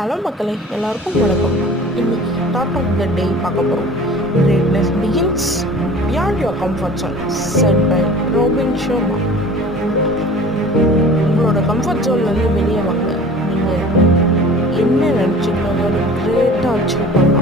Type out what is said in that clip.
Hello மக்களே, எல்லாருக்கும் வணக்கம். இன்னைக்கு டாட் ஆஃப் த டே பார்க்க போகிறோம். Greatness begins beyond your comfort zone, said by Robin Sharma. உங்களோட கம்ஃபர்ட் ஜோன்லேருந்து வெளியே வாங்க. நீங்கள் என்ன நினச்சிங்களோ அதோட கிரேட்டாக அச்சீவ் பண்ணலாம்.